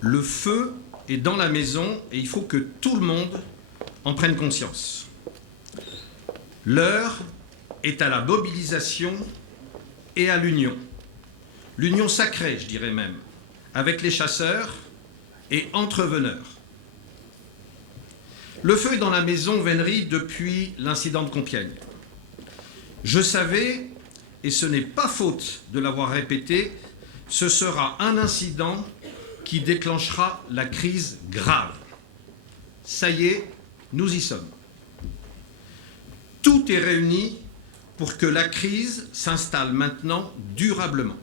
Le feu est dans la maison et il faut que tout le monde en prenne conscience. L'heure est à la mobilisation et à l'union. L'union sacrée, je dirais même, avec les chasseurs et entreveneurs. Le feu est dans la maison vénerie depuis l'incident de Compiègne. Je savais, et ce n'est pas faute de l'avoir répété, ce sera un incident qui déclenchera la crise grave. Ça y est, nous y sommes. Tout est réuni pour que la crise s'installe maintenant durablement.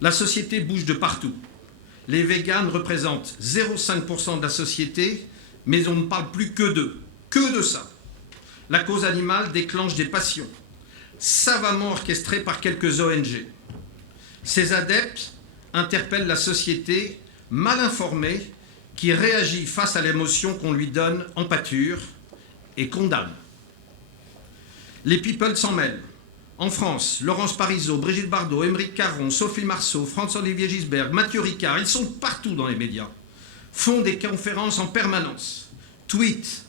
La société bouge de partout. Les véganes représentent 0,5% de la société, mais on ne parle plus que d'eux, que de ça. La cause animale déclenche des passions, savamment orchestrées par quelques ONG. Ces adeptes interpellent la société mal informée qui réagit face à l'émotion qu'on lui donne en pâture et condamne. Les people s'en mêlent. En France, Laurence Parisot, Brigitte Bardot, Émeric Caron, Sophie Marceau, François-Olivier Gisbert, Mathieu Ricard, ils sont partout dans les médias, font des conférences en permanence, tweetent.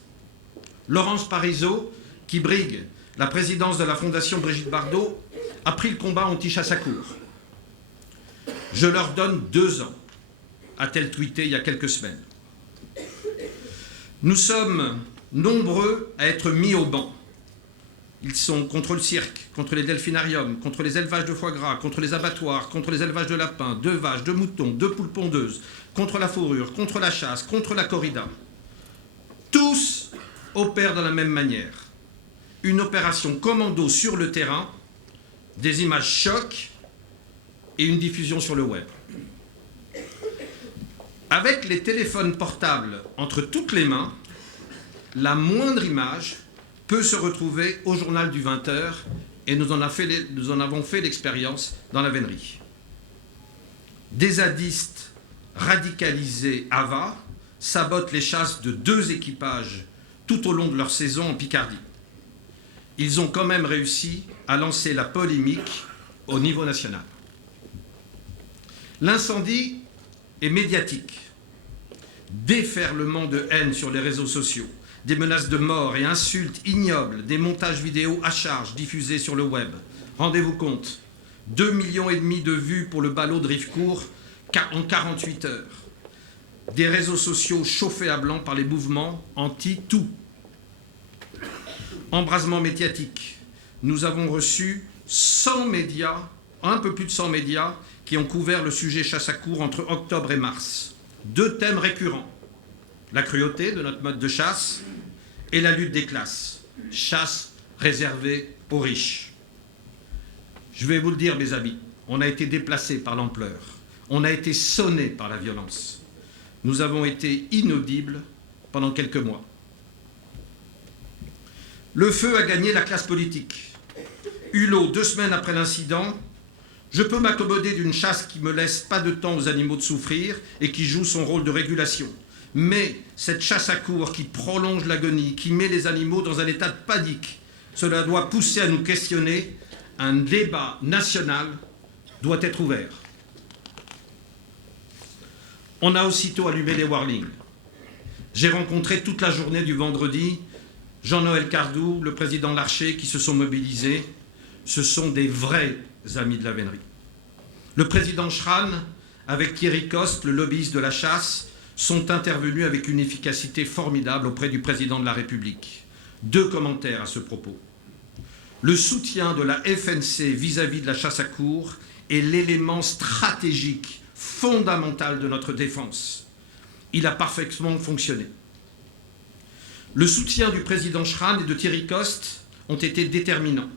Laurence Parisot, qui brigue la présidence de la Fondation Brigitte Bardot, a pris le combat anti-chasse à courre. Je leur donne 2 ans, a-t-elle tweeté il y a quelques semaines. Nous sommes nombreux à être mis au banc. Ils sont contre le cirque, contre les delphinariums, contre les élevages de foie gras, contre les abattoirs, contre les élevages de lapins, de vaches, de moutons, de poules pondeuses, contre la fourrure, contre la chasse, contre la corrida. Tous opèrent de la même manière. Une opération commando sur le terrain, des images chocs et une diffusion sur le web. Avec les téléphones portables entre toutes les mains, la moindre image peut se retrouver au journal du 20h et nous en avons fait l'expérience dans la vénerie. Des zadistes radicalisés AVA sabotent les chasses de 2 équipages tout au long de leur saison en Picardie. Ils ont quand même réussi à lancer la polémique au niveau national. L'incendie est médiatique. Déferlement de haine sur les réseaux sociaux, des menaces de mort et insultes ignobles, des montages vidéo à charge diffusés sur le web. Rendez-vous compte, 2,5 millions de vues pour le ballot de Rivecourt en 48 heures. Des réseaux sociaux chauffés à blanc par les mouvements anti-tout. Embrasement médiatique. Nous avons reçu 100 médias, un peu plus de 100 médias, qui ont couvert le sujet chasse à courre entre octobre et mars. 2 thèmes récurrents. La cruauté de notre mode de chasse et la lutte des classes. Chasse réservée aux riches. Je vais vous le dire, mes amis, on a été déplacés par l'ampleur. On a été sonnés par la violence. Nous avons été inaudibles pendant quelques mois. Le feu a gagné la classe politique. Hulot, 2 semaines après l'incident, je peux m'accommoder d'une chasse qui ne me laisse pas de temps aux animaux de souffrir et qui joue son rôle de régulation. Mais cette chasse à courre qui prolonge l'agonie, qui met les animaux dans un état de panique, cela doit pousser à nous questionner. Un débat national doit être ouvert. On a aussitôt allumé les warnings. J'ai rencontré toute la journée du vendredi Jean-Noël Cardou, le président Larcher, qui se sont mobilisés. Ce sont des vrais amis de la vénerie. Le président Schrane, avec Thierry Coste, le lobbyiste de la chasse, sont intervenus avec une efficacité formidable auprès du président de la République. 2 commentaires à ce propos. Le soutien de la FNC vis-à-vis de la chasse à courre est l'élément stratégique, fondamental de notre défense. Il a parfaitement fonctionné. Le soutien du président Schrane et de Thierry Coste ont été déterminants.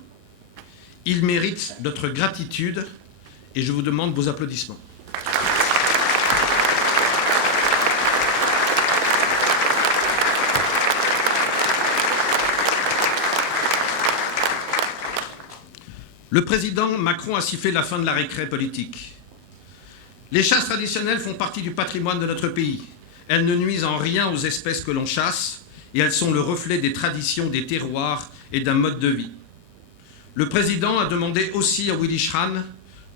Ils méritent notre gratitude et je vous demande vos applaudissements. Le président Macron a sifflé la fin de la récré politique. Les chasses traditionnelles font partie du patrimoine de notre pays. Elles ne nuisent en rien aux espèces que l'on chasse et elles sont le reflet des traditions, des terroirs et d'un mode de vie. Le président a demandé aussi à Willy Schrane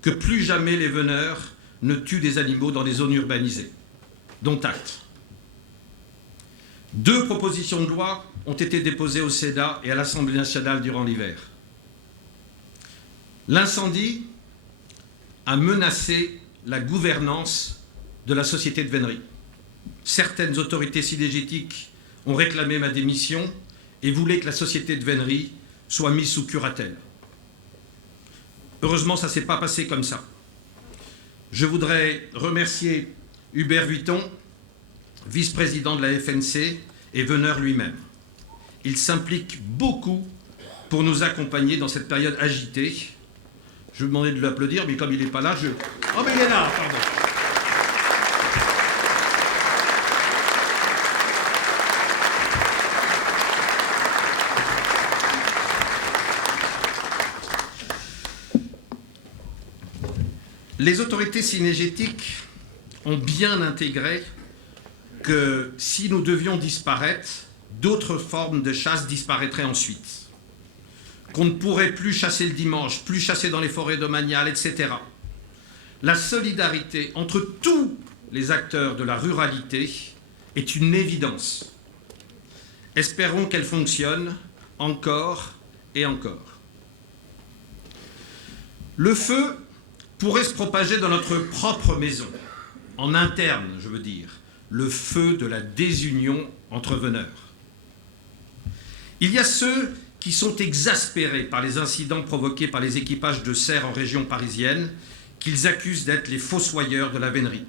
que plus jamais les veneurs ne tuent des animaux dans les zones urbanisées. dont acte. 2 propositions de loi ont été déposées au Sénat et à l'Assemblée nationale durant l'hiver. L'incendie a menacé la gouvernance de la société de vénerie. Certaines autorités cynégétiques ont réclamé ma démission et voulaient que la société de vénerie soit mise sous curatelle. Heureusement, ça ne s'est pas passé comme ça. Je voudrais remercier Hubert Vuitton, vice-président de la FNC, et Veneur lui-même. Il s'implique beaucoup pour nous accompagner dans cette période agitée. Je lui demandais de l'applaudir, mais comme il n'est pas là, Oh, mais il est là, pardon. Les autorités cynégétiques ont bien intégré que si nous devions disparaître, d'autres formes de chasse disparaîtraient ensuite. Qu'on ne pourrait plus chasser le dimanche, plus chasser dans les forêts domaniales, etc. La solidarité entre tous les acteurs de la ruralité est une évidence. Espérons qu'elle fonctionne encore et encore. Le feu pourrait se propager dans notre propre maison, en interne, je veux dire, le feu de la désunion entre veneurs. Il y a ceux qui sont exaspérés par les incidents provoqués par les équipages de cerfs en région parisienne, qu'ils accusent d'être les fossoyeurs de la vénerie.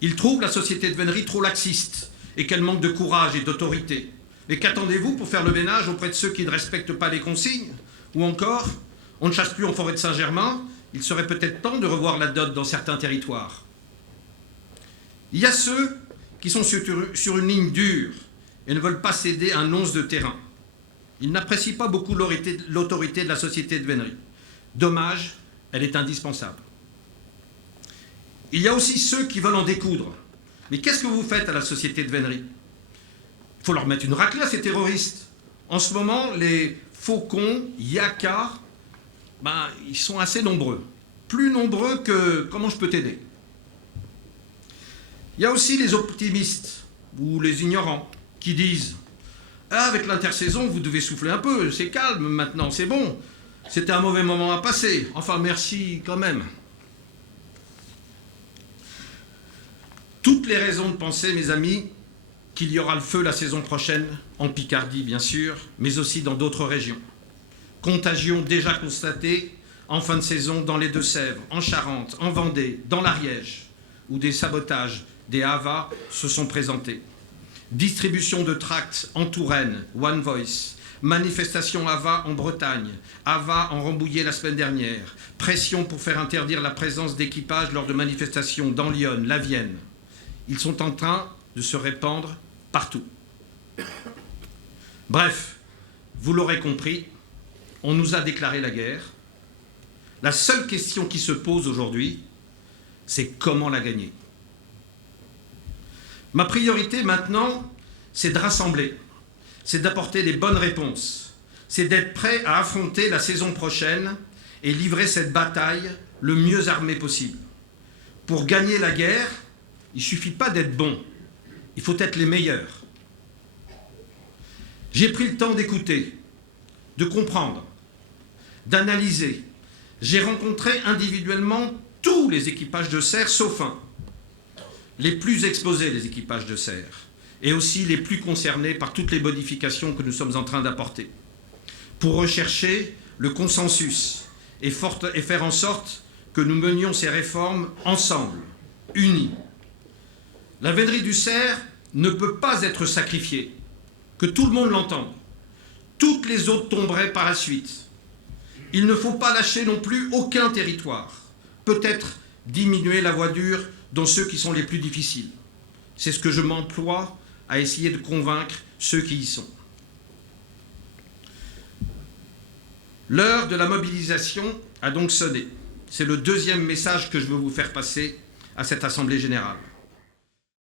Ils trouvent la société de vénerie trop laxiste et qu'elle manque de courage et d'autorité. Mais qu'attendez-vous pour faire le ménage auprès de ceux qui ne respectent pas les consignes? Ou encore, on ne chasse plus en forêt de Saint-Germain, il serait peut-être temps de revoir la dot dans certains territoires. Il y a ceux qui sont sur une ligne dure et ne veulent pas céder un once de terrain. Ils n'apprécient pas beaucoup l'autorité de la société de vénerie. Dommage, elle est indispensable. Il y a aussi ceux qui veulent en découdre. Mais qu'est-ce que vous faites à la société de vénerie? Il faut leur mettre une raclée à ces terroristes. En ce moment, les faucons, yakas, ils sont assez nombreux. Plus nombreux que « comment je peux t'aider ?» Il y a aussi les optimistes, ou les ignorants, qui disent « Ah, avec l'intersaison, vous devez souffler un peu, c'est calme maintenant, c'est bon. C'était un mauvais moment à passer. Enfin, merci quand même. » Toutes les raisons de penser, mes amis, qu'il y aura le feu la saison prochaine, en Picardie bien sûr, mais aussi dans d'autres régions. Contagion déjà constatée en fin de saison dans les Deux-Sèvres, en Charente, en Vendée, dans l'Ariège, où des sabotages, des havas se sont présentés. Distribution de tracts en Touraine, One Voice, manifestation hava en Bretagne, hava en Rambouillet la semaine dernière, pression pour faire interdire la présence d'équipages lors de manifestations dans Lyon, la Vienne. Ils sont en train de se répandre partout. Bref, vous l'aurez compris, on nous a déclaré la guerre. La seule question qui se pose aujourd'hui, c'est comment la gagner. Ma priorité maintenant, c'est de rassembler, c'est d'apporter les bonnes réponses, c'est d'être prêt à affronter la saison prochaine et livrer cette bataille le mieux armé possible. Pour gagner la guerre, il ne suffit pas d'être bon, il faut être les meilleurs. J'ai pris le temps d'écouter, de comprendre, d'analyser. J'ai rencontré individuellement tous les équipages de cerfs, sauf un. Les plus exposés, les équipages de cerfs, et aussi les plus concernés par toutes les modifications que nous sommes en train d'apporter, pour rechercher le consensus et faire en sorte que nous menions ces réformes ensemble, unis. La vénerie du cerf ne peut pas être sacrifiée, que tout le monde l'entende. Toutes les autres tomberaient par la suite. Il ne faut pas lâcher non plus aucun territoire. Peut-être diminuer la voie dure dans ceux qui sont les plus difficiles. C'est ce que je m'emploie à essayer de convaincre ceux qui y sont. L'heure de la mobilisation a donc sonné. C'est le deuxième message que je veux vous faire passer à cette Assemblée générale.